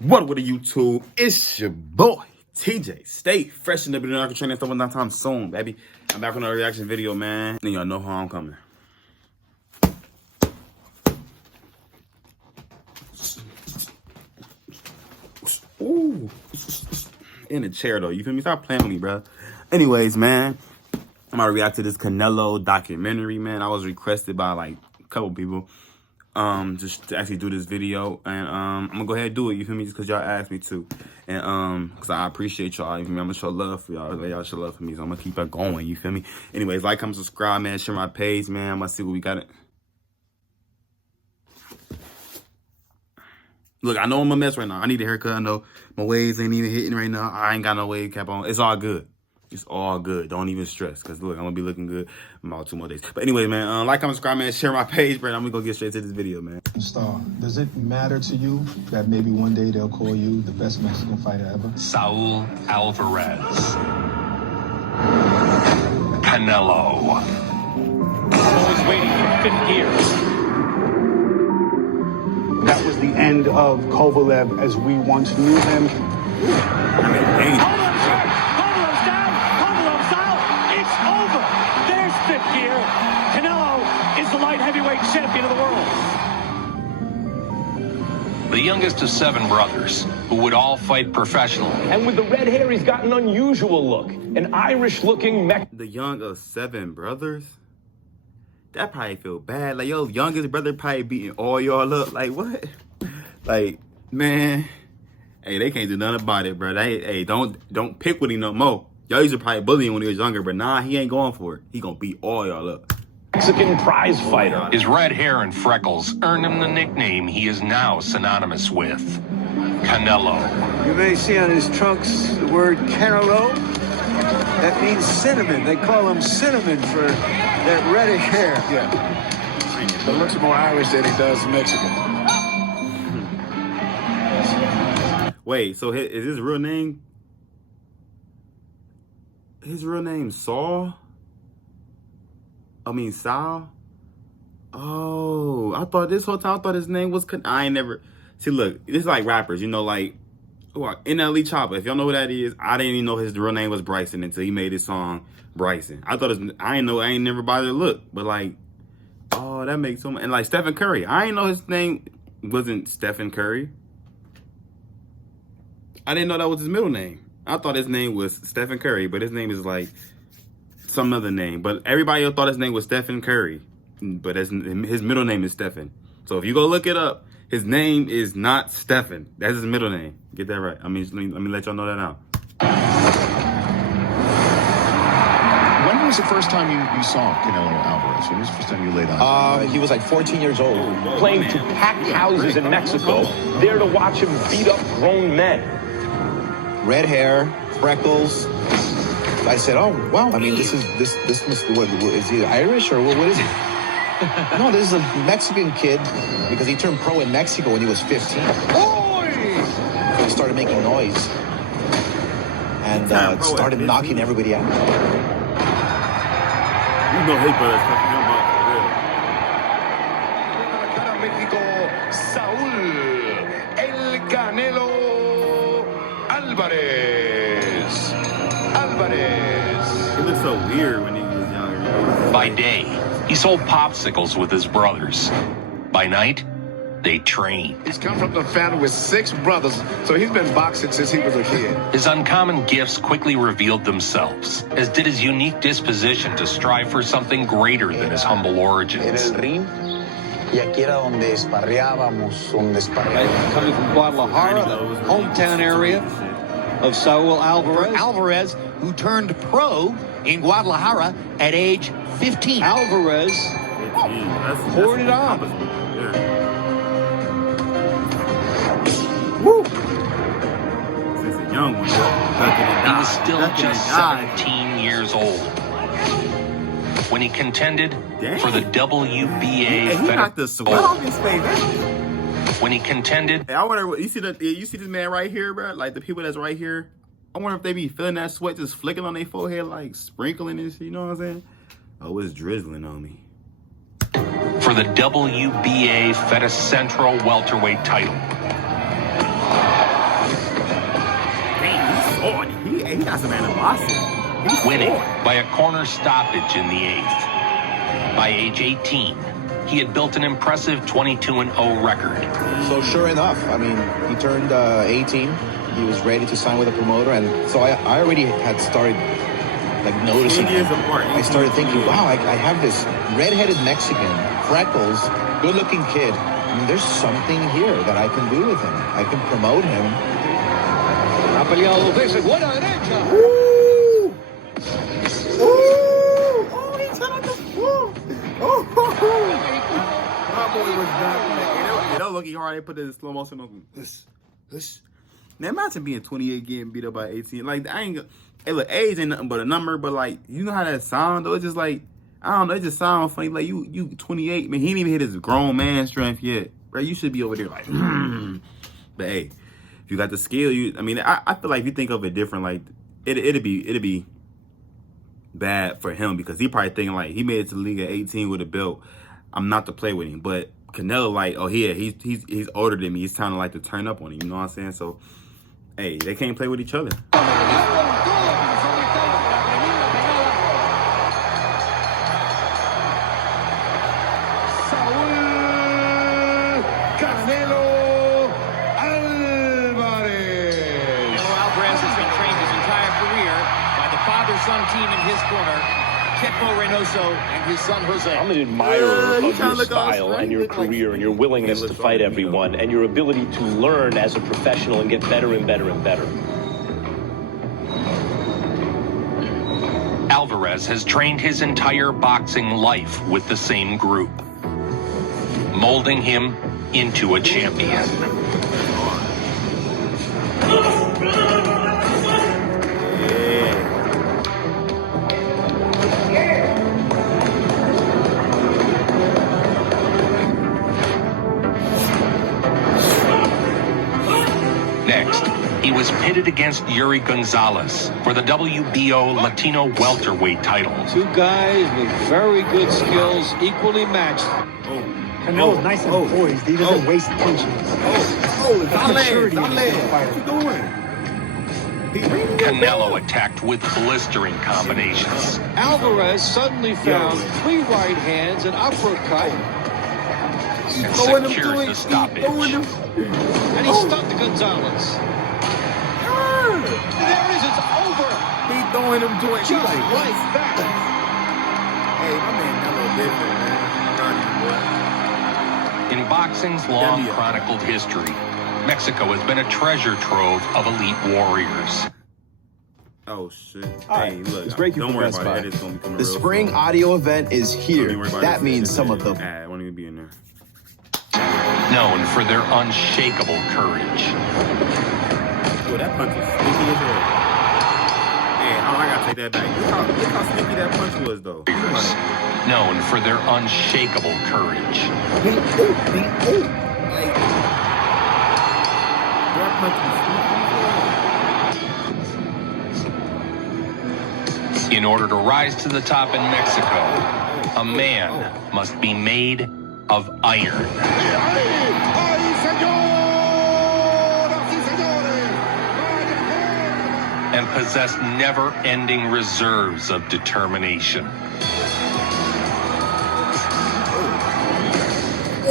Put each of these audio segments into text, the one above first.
What up with the YouTube? It's your boy, TJ. Stay fresh in the video. I can train that stuff one time soon, baby. I'm back on a reaction video, man. And y'all know how I'm coming. Ooh. In the chair, though. You feel me? Stop playing with me, bro. Anyways, man. I'm gonna react to this Canelo documentary, man. I was requested by, like, a couple people. Just to actually do this video, and I'm gonna go ahead and do it, you feel me, just because y'all asked me to, and because I appreciate y'all, you feel me? I'm gonna show love for y'all, y'all show love for me, so I'm gonna keep it going, you feel me? Anyways, like, comment, subscribe, man, share my page, man. I'm gonna see what we got it. Look, I know I'm a mess right now. I need a haircut. I know my waves ain't even hitting right now. I ain't got no wave cap on. It's all good. It's all good. Don't even stress. Because, look, I'm going to be looking good in about 2 more days. But anyway, man, like, comment, subscribe, man. Share my page, man. I'm going to go get straight to this video, man. Star, does it matter to you that maybe one day they'll call you the best Mexican fighter ever? Saul Alverez. Canelo. Always waiting for fifth gear. That was the end of Kovalev as we once knew him. Fifth gear. Canelo is the light heavyweight champion of the world. The youngest of 7 brothers, who would all fight professionally. And with the red hair, he's got an unusual look. An Irish-looking The young of 7 brothers? That probably feel bad. Like, yo, youngest brother probably beating all y'all up. Like, what? Like, man. Hey, they can't do nothing about it, bro. Hey, don't pick with him no more. Y'all used to probably bully him when he was younger, but nah, he ain't going for it. He gonna beat all y'all up. Mexican prize fighter. His red hair and freckles earned him the nickname he is now synonymous with, Canelo. You may see on his trunks the word Canelo. That means cinnamon. They call him cinnamon for that reddish hair. Yeah. It looks more Irish than he does Mexican. Wait, so is his real name? His real name Saul? I mean Saul? Oh, I thought this whole time, I thought his name was, I ain't never, see look, this is like rappers, you know, like, NLE Chopper, if y'all know who that is, I didn't even know his real name was Bryson until he made his song, Bryson. I thought, I ain't never bothered to look, but like, oh, that makes so much, and like Stephen Curry, I didn't know his name wasn't Stephen Curry. I didn't know that was his middle name. I thought his name was Stephen Curry, but his name is like some other name. But everybody else thought his name was Stephen Curry, but his middle name is Stephen. So if you go look it up, his name is not Stephen. That's his middle name. Get that right. I mean, let me let y'all know that now. When was the first time you saw Canelo Alverez? When was the first time you laid eyes? He was like 14 years old. Playing to packed houses in Mexico, there to watch him beat up grown men. Red hair, freckles. I said, oh, wow. I mean, this must, what, is he Irish or what is it? No, this is a Mexican kid because he turned pro in Mexico when he was 15. He started making noise and started knocking everybody out. You know his brother's fucking him up for real. México, Saul El Canelo Alverez. He looked so weird when he was younger. By day, he sold popsicles with his brothers. By night, they trained. He's come from the family with 6 brothers, so he's been boxing since he was a kid. His uncommon gifts quickly revealed themselves, as did his unique disposition to strive for something greater than his humble origins. Ring. Y aquí era donde esparreábamos, donde esparreábamos. Coming from Guadalajara, hometown area of Saul Alverez. Alverez, who turned pro in Guadalajara at age 15. Alverez poured it on. Woo! This is a young one. He was still just 17 years old when he contended for the WBA. He knocked the sweat off his face. When he contended. Hey, I wonder, you see this man right here, bro? Like the people that's right here. I wonder if they be feeling that sweat just flicking on their forehead, like sprinkling and shit, you know what I'm saying? Oh, it's drizzling on me. For the WBA Feta Central welterweight title. he got some animosity. Winning by a corner stoppage in the 8th. By age 18, he had built an impressive 22-0 record. So sure enough, I mean, he turned 18. He was ready to sign with a promoter, and so I already had started like noticing. I started thinking, wow, I have this red-headed Mexican, freckles, good-looking kid. I mean, there's something here that I can do with him. I can promote him. Ha peleado 2 veces, buena derecha. That looking hard. They put it in slow motion on this. Now imagine being 28 getting beat up by 18. Like I ain't. Hey, look, age ain't nothing but a number. But like, you know how that sound though? It's just like I don't know. It just sounds funny. Like you 28. Man, he ain't even hit his grown man strength yet, bro. You should be over there like. But hey, if you got the skill, I feel like if you think of it different, like it'd be bad for him because he probably thinking like he made it to the league at 18 with a belt. I'm not to play with him, but Canelo like, oh yeah, he's older than me. He's trying to like to turn up on him. You know what I'm saying? So, hey, they can't play with each other. Saul Canelo Alverez. Canelo Alverez has been trained his entire career by the father-son team in his corner, Chepo Reynoso and his son Jose. I'm an admirer of your style and your career and your willingness to fight everyone and your ability to learn as a professional and get better and better and better. Alverez has trained his entire boxing life with the same group, molding him into a champion. Next, he was pitted against Yuri Gonzalez for the WBO Latino welterweight title. Two guys with very good skills, equally matched. Canelo's nice and poised. He doesn't waste punches. Canelo attacked with blistering combinations. Alvarez suddenly found 3 right hands, an uppercut, And secured the stoppage. and he stunned Gonzalez. There it is, it's over. He throwing them joints Just like like that. Hey, my man Canelo different, man. In boxing's long chronicled history, Mexico has been a treasure trove of elite warriors. Oh shit! Right. Hey, look, Let's break you don't for worry Best about Buy. it. It's gonna become The real spring soon. audio event is Don't here. even worry about That it. means some of the I won't even be in there. Known for their unshakable courage. Boy, that punch is sneaky as hell. Man, I gotta take that back. Look how sneaky that punch was, though. Known for their unshakable courage. That punch was In order to rise to the top in Mexico, a man must be made of iron. And possess never-ending reserves of determination. He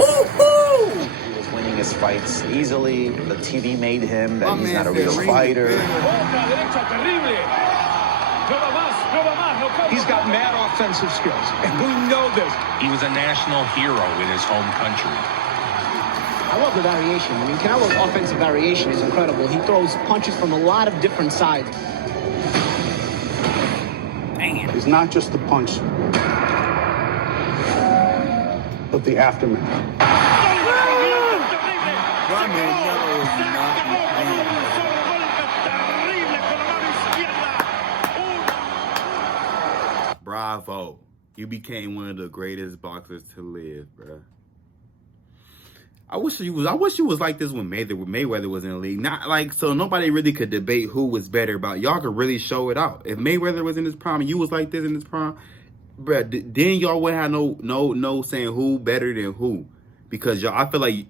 was winning his fights easily. The TV made him that he's not a real fighter. He's got mad offensive skills, and we know this. He was a national hero in his home country. I love the variation. I mean, Canelo's offensive variation is incredible. He throws punches from a lot of different sides. It's not just the punch, but the aftermath. Bravo. You became one of the greatest boxers to live, bruh. I wish you was like this when Mayweather was in the league. Not like so nobody really could debate who was better about. Y'all could really show it out. If Mayweather was in his prime and you was like this in his prime, bruh, then y'all would have no saying who better than who. Because y'all, I feel like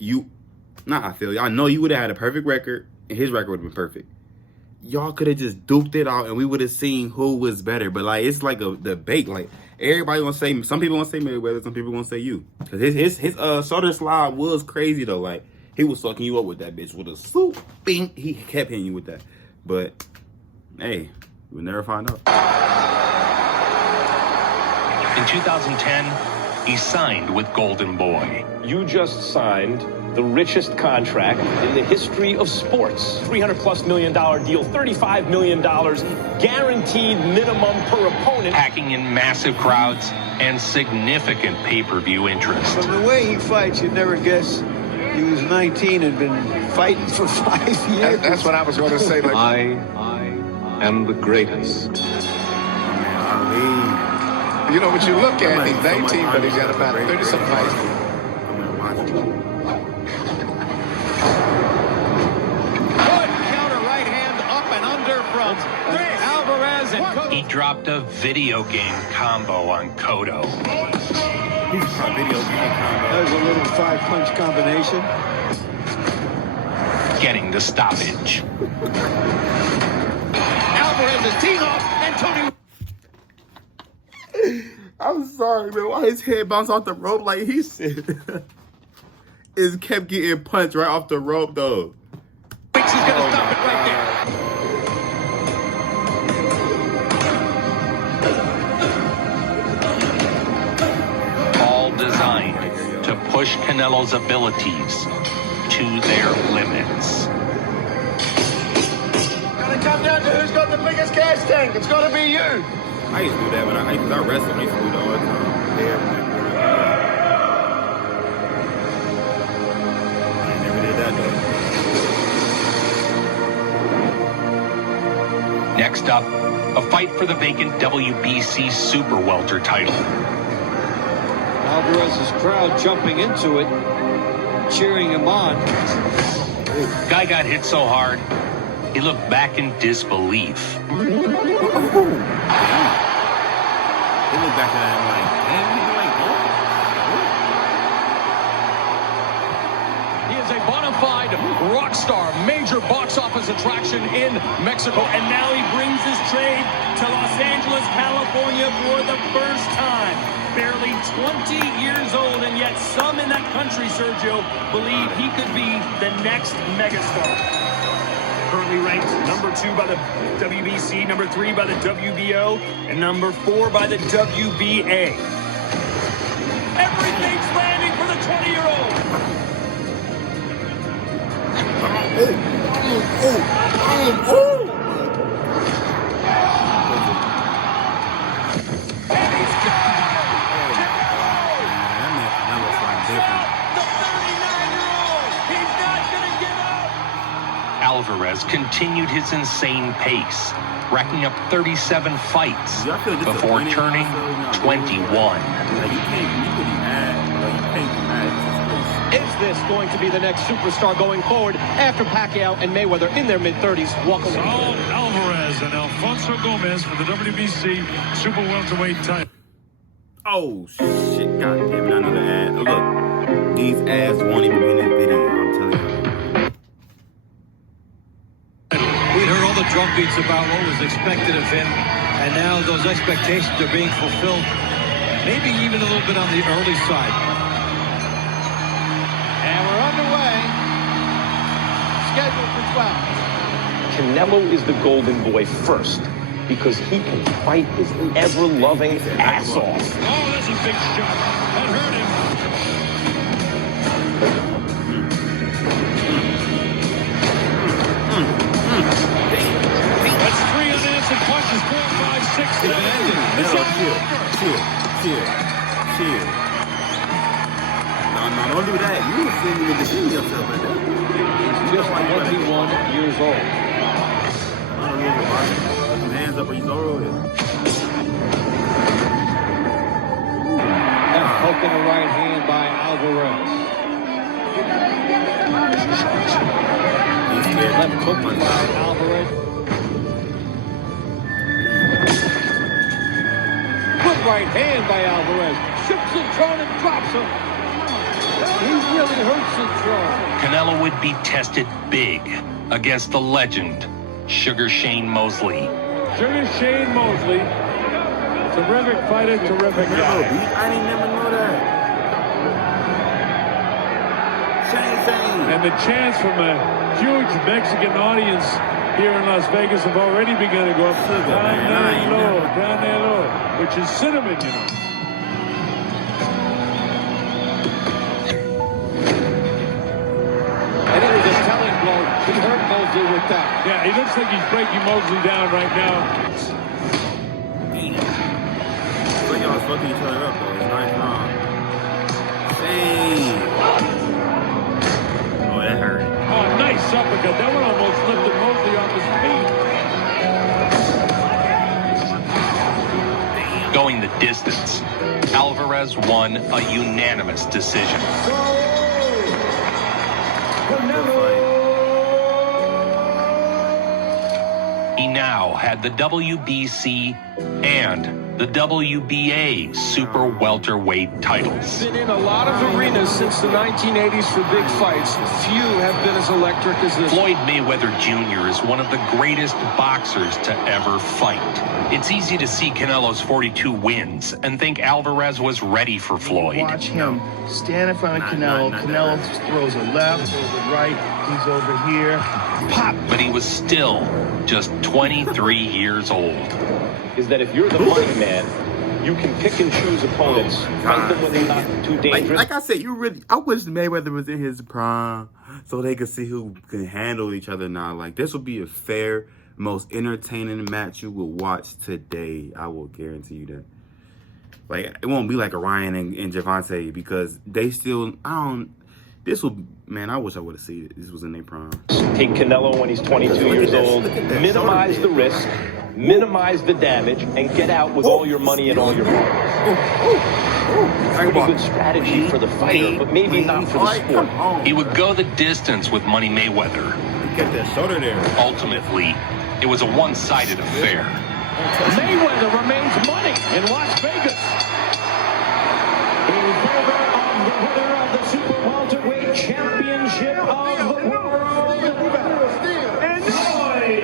I know you would have had a perfect record and his record would have been perfect. y'all could have just duked it out and we would have seen who was better. But like it's like a debate. Like everybody gonna say, some people gonna say Mayweather, some people gonna say you. Cause his shoulder slide was crazy though. Like he was fucking you up with that bitch with a swoop. Bing. He kept hitting you with that. But hey, we'll never find out. In 2010, he signed with Golden Boy. You just signed the richest contract in the history of sports. $300+ million deal, $35 million guaranteed minimum per opponent. Packing in massive crowds and significant pay-per-view interest. From the way he fights, you'd never guess he was 19 and been fighting for 5 years. That's what I was going to say. Like, I am the greatest. you know what you look at, he's 19, but he's got about 30-something fights. Alverez and Cotto. He dropped a video game combo on Cotto. That was a little 5-punch combination. Getting the stoppage. Alverez is teeing off, and Tony. I'm sorry, man. Why his head bounced off the rope like he said? It kept getting punched right off the rope, though. Thinks he's gonna stop it right there. All designed to push Canelo's abilities to their limits. Gonna come down to who's got the biggest gas tank. It's gotta be you. I used to do that when I wrestled. I used to do that all the time. I never did that, though. Next up, a fight for the vacant WBC Super Welter title. Alvarez's crowd jumping into it, cheering him on. Guy got hit so hard, he looked back in disbelief. He looked back at him like, damn, he like, He is a bona fide rock star, major box office attraction in Mexico, and now he brings his trade to Los Angeles, California for the first time. Barely 20 years old, and yet some in that country, Sergio, believe he could be the next megastar. Currently ranked number 2 by the WBC, number 3 by the WBO, and number 4 by the WBA. Everything's landing for the 20-year-old. Alverez continued his insane pace, racking up 37 fights before turning 21. Is this going to be the next superstar going forward after Pacquiao and Mayweather in their mid-30s walk away? Saul Alverez and Alfonso Gomez for the WBC Super Welterweight title. oh, shit. God damn it. I know the ad. Look, these ads won't even be in this video. I'm telling you. We heard all the drum beats about what was expected of him, and now those expectations are being fulfilled, maybe even a little bit on the early side. And we're underway. Scheduled for 12. Canelo is the golden boy first because he can fight his ever-loving ass off. Oh, that's a big shot. That hurt him. That's 3 unanswered punches. 4, 5, 6, 7. Chill. No, don't do that. You were sitting in the defending yourself like that. He's just 21 years old. Put your hands up or you throw it. And poking a right hand by Alverez. Left hook by Alverez. Good right hand by Alverez. Ships and thrown and drops him. He really hurts the throw. Canelo would be tested big against the legend Sugar Shane Mosley. Sugar Shane Mosley. Terrific fighter, terrific guy. I didn't never know that. Shane. And the chants from a huge Mexican audience here in Las Vegas have already begun to go up. Canelo, which is cinnamon, you know. And it was a telling blow. He hurt Mosley with that. Yeah, he looks like he's breaking Mosley down right now. Look, y'all fucking each other up, though. It's nice, Shane. Oh, that hurt. Oh, nice uppercut. That one almost lifted Mosley off his feet. Going the distance, Alverez won a unanimous decision. He now had the WBC and the WBA super welterweight titles. Been in a lot of arenas since the 1980s for big fights. Few have been as electric as this. Floyd Mayweather Jr. is one of the greatest boxers to ever fight. It's easy to see Canelo's 42 wins and think Alvarez was ready for Floyd. Watch him stand in front of Canelo. Canelo throws a left, throws a right. He's over here. Pop! But he was still just 23 years old. Is that if you're the money man, you can pick and choose opponents, fight them when they're not too dangerous. Like I said, I wish Mayweather was in his prime so they could see who can handle each other now. Like, this would be a fair, most entertaining match you will watch today. I will guarantee you that. Like, it won't be like a Ryan and Javante because they still, this will, man, I wish I would have seen it. This was in their prime. Take Canelo when he's 22 years old, minimize the risk, minimize the damage, and get out with all your money and all your heart. Pretty good strategy for the fighter, but maybe not for the sport. He would go the distance with Money Mayweather. Get that shoulder there. Ultimately, it was a one-sided affair. Mayweather remains money in Las Vegas. In favor of the winner of the Super Welterweight Championship of the world, and Floyd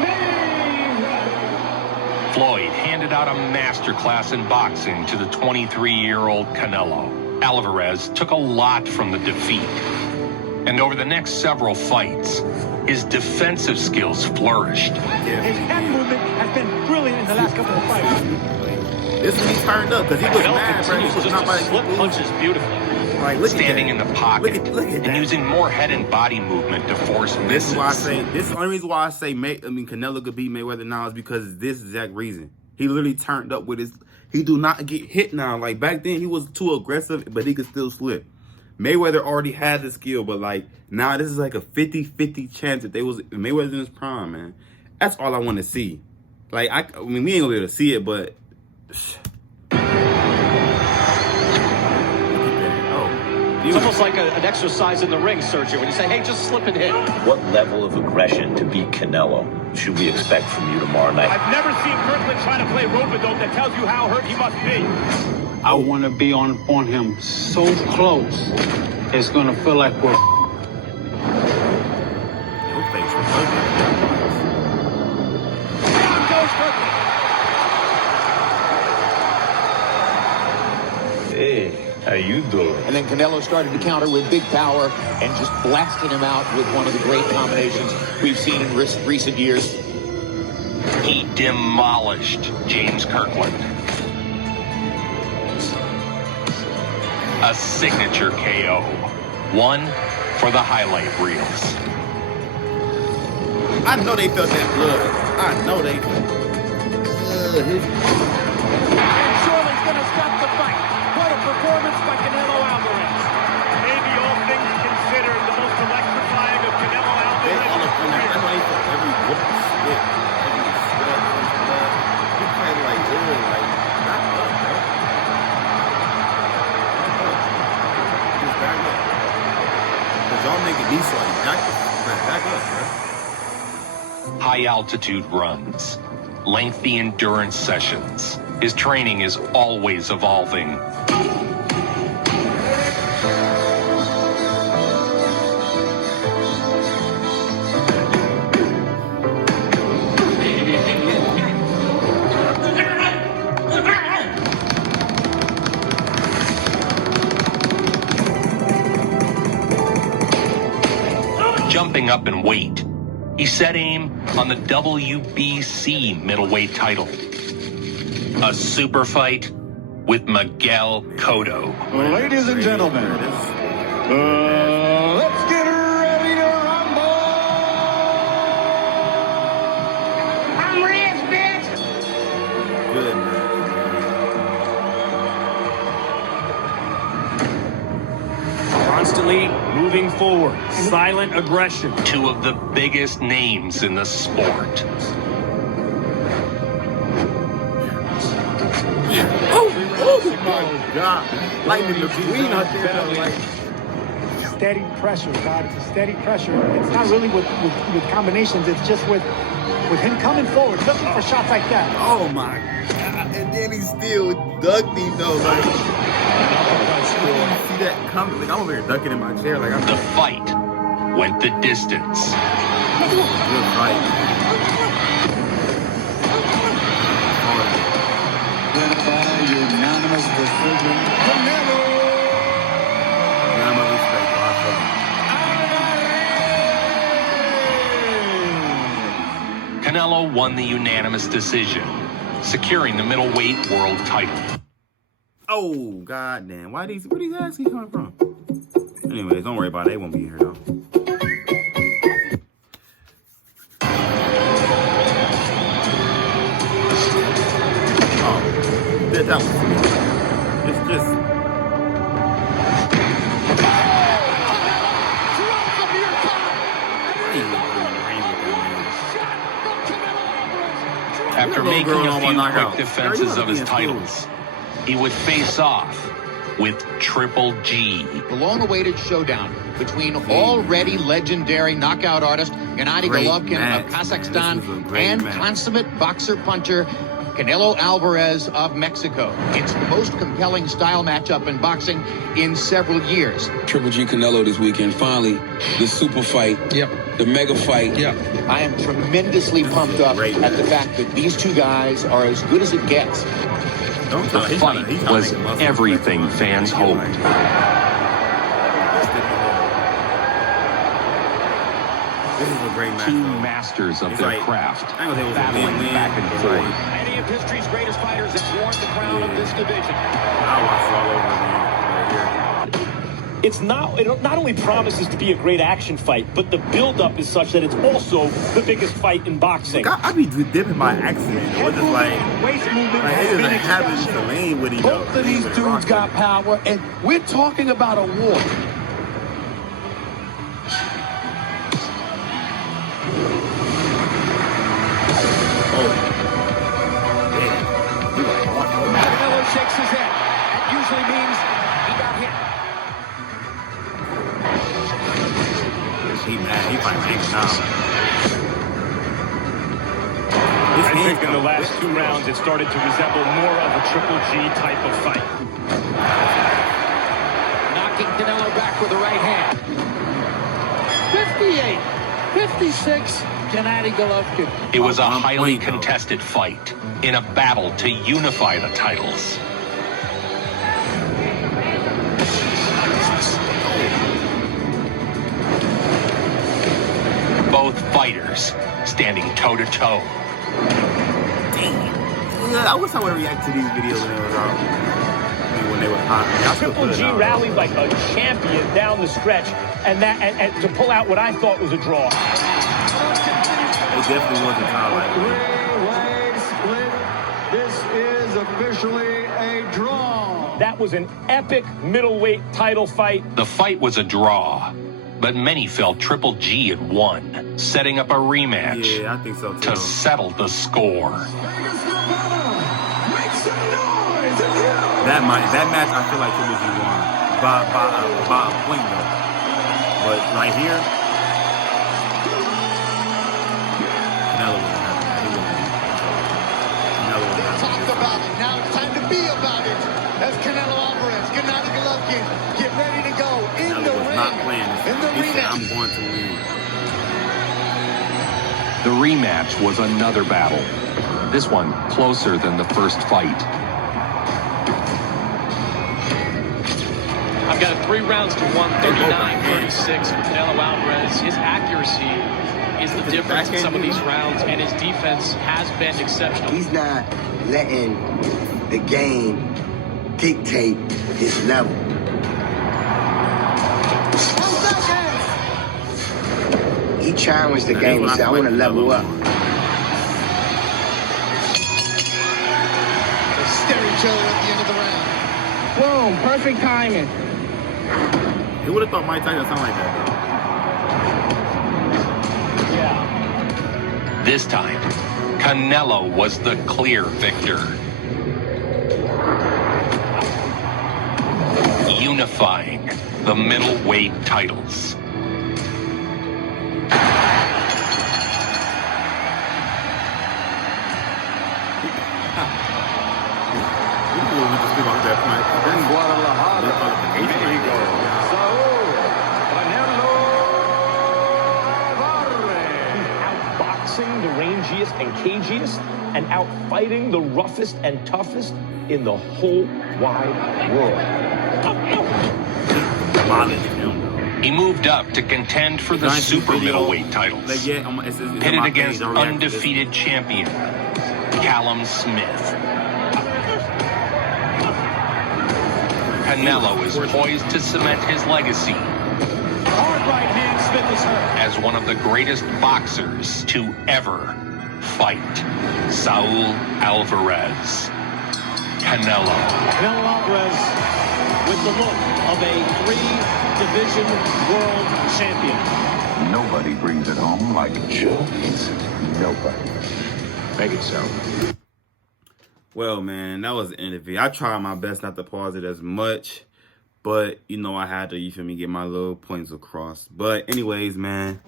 Mayweather. Floyd handed out a masterclass in boxing to the 23-year-old Canelo. Alvarez took a lot from the defeat. And over the next several fights, his defensive skills flourished. His head movement has been brilliant in the last couple of fights. This is when he turned up because he was mad, bro. He was not by slip punches beautifully. Like, look standing in the pocket look at and using more head and body movement to force misses. This is why I say, this is the only reason why I say Canelo could beat Mayweather now is because of this exact reason. He literally turned up with his, he do not get hit now. Like, back then he was too aggressive, but he could still slip. Mayweather already had the skill, but like, now this is like a 50-50 chance that Mayweather's in his prime, man. That's all I want to see. Like, I mean, we ain't gonna be able to see it, but It's almost like an exercise in the ring, Sergio, when you say, hey, just slip and hit. What level of aggression to beat Canelo should we expect from you tomorrow night? I've never seen Kirkland trying to play rope-a-dope that tells you how hurt he must be. I want to be on him so close, it's going to feel like we're... Hey, how you doing? And then Canelo started to counter with big power and just blasted him out with one of the great combinations we've seen in recent years. He demolished James Kirkland. A signature KO. One for the highlight reels. I know they felt that blood. I know they felt And Shirley's going to stop the fight. What a performance by Canelo Alverez. Maybe all things considered, the most electrifying of Canelo Alvarez. every whip, spit, every step, he played like good, like not up, bro. Just back up. Cause y'all niggas need something. Back up, bro. High altitude runs. Lengthy endurance sessions. His training is always evolving. jumping up in weight. He set aim on the WBC middleweight title. A super fight with Miguel Cotto. Ladies and gentlemen, let's get ready to rumble! I'm rich, bitch! Good, man. Constantly moving forward. Silent aggression. Two of the biggest names in the sport. Oh my God. Lightning McQueen out there. Like, steady pressure, God. It's a steady pressure. It's not really with combinations. It's just with him coming forward, looking for shots like that. oh my God. And then he still ducked him though. Like, see that coming? Like, I'm over here ducking in my chair. Like, I'm The fight went the distance. good fight. By unanimous decision, Canelo None of my respect. I fuck him. Canelo won the unanimous decision, securing the middleweight world title. Oh, goddamn. Where these ass keep coming from? Anyways, don't worry about it. They won't be here, though. Oh, that was... It's just... After making a few quick defenses of his titles, he would face off with Triple G. The long-awaited showdown between already legendary knockout artist Gennady Great Golovkin match. of Kazakhstan This was a great and match. consummate boxer-puncher Canelo Alverez of Mexico. It's the most compelling style matchup in boxing in several years. Triple G Canelo this weekend. Finally, the super fight. Yep. The mega fight. Yep. I am tremendously pumped up at the fact that these two guys are as good as it gets. The fight was everything fans hoped. This is a great match. Two masters of It's their like- craft, I don't think it was a battling win-win, back and but forth. like- Many of history's greatest fighters have worn the crown of this division. I'll watch it all over again right here. It not only promises to be a great action fight, but the build-up is such that it's also the biggest fight in boxing. Like, I be dipping by accident. It was just like it doesn't happen to lane with each other. Both of these dudes got power, and we're talking about a war. Canelo shakes his head. That usually means he got hit. He mad. He fighting angry now. I think in the last two rounds, it started to resemble more of a Triple G type of fight. Knocking Canelo back with the right hand. 58, 56, Gennady Golovkin. It was a highly contested fight in a battle to unify the titles. Both fighters standing toe-to-toe. Yeah, I wish I would react to these videos when they were out. When they were hot. Triple G rallied like a champion down the stretch, and to pull out what I thought was a draw. It definitely was a tie like This is officially a draw. That was an epic middleweight title fight. The fight was a draw, but many felt Triple G had won, setting up a rematch Yeah, I think so too. to settle the score. That match, I feel like Triple G won by a point though. But right here, Canelo would have had it. Canelo would have Talk about it. Now it's time to be about it. That's Canelo Alvarez, Gennady Golovkin. Get ready to go in the Canelo was ring. not playing this. In the He said, rematch. I'm going to win. The rematch was another battle. This one closer than the first fight. I've got a 3 rounds to 139-36. Canelo Alvarez, his accuracy is the difference in some of these rounds, and his defense has been exceptional. He's not letting the game dictate his level. He challenged the game and said, I want to level up. They stare each other at the end of the round. Boom, perfect timing. Who would have thought Mike Tyson sound like that, though? This time, Canelo was the clear victor. Unifying the middleweight titles. Saul Canelo Alverez. Outboxing the rangiest and cagiest and outfighting the roughest and toughest in the whole wide world. He moved up to contend for the super middleweight titles, pitted against undefeated champion Callum Smith. Canelo is poised to cement his legacy Hard right hand, Smith is hurt. as one of the greatest boxers to ever fight. Saul Alverez. Canelo. Canelo Alvarez with the look of a 3-division world champion. Nobody brings it home like Joe. Nobody. Make it so. Well, man, that was the interview. I tried my best not to pause it as much, but, you know, I had to, you feel me, get my little points across. But anyways, man,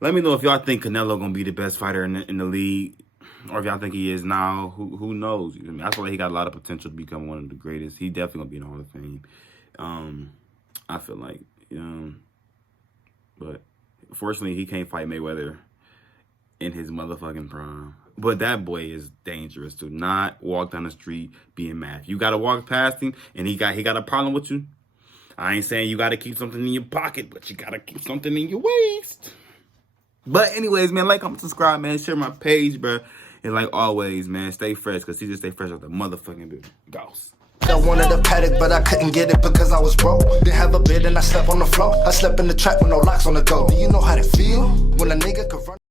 let me know if y'all think Canelo going to be the best fighter in the league, or if y'all think he is now. Who knows? You feel me? I feel like he got a lot of potential to become one of the greatest. He definitely going to be in the Hall of Fame. I feel like, but fortunately, he can't fight Mayweather in his motherfucking prime. But that boy is dangerous. Do not walk down the street being mad. If you got to walk past him and he got a problem with you, I ain't saying you got to keep something in your pocket, but you got to keep something in your waist. But anyways, man, like, comment, subscribe, man. Share my page, bro. And like always, man, stay fresh, because he just stay fresh like the motherfucking building. Ghost. I wanted a paddock, but I couldn't get it because I was broke. Didn't have a bed and I slept on the floor. I slept in the trap with no locks on the door. Do you know how to feel when a nigga could run?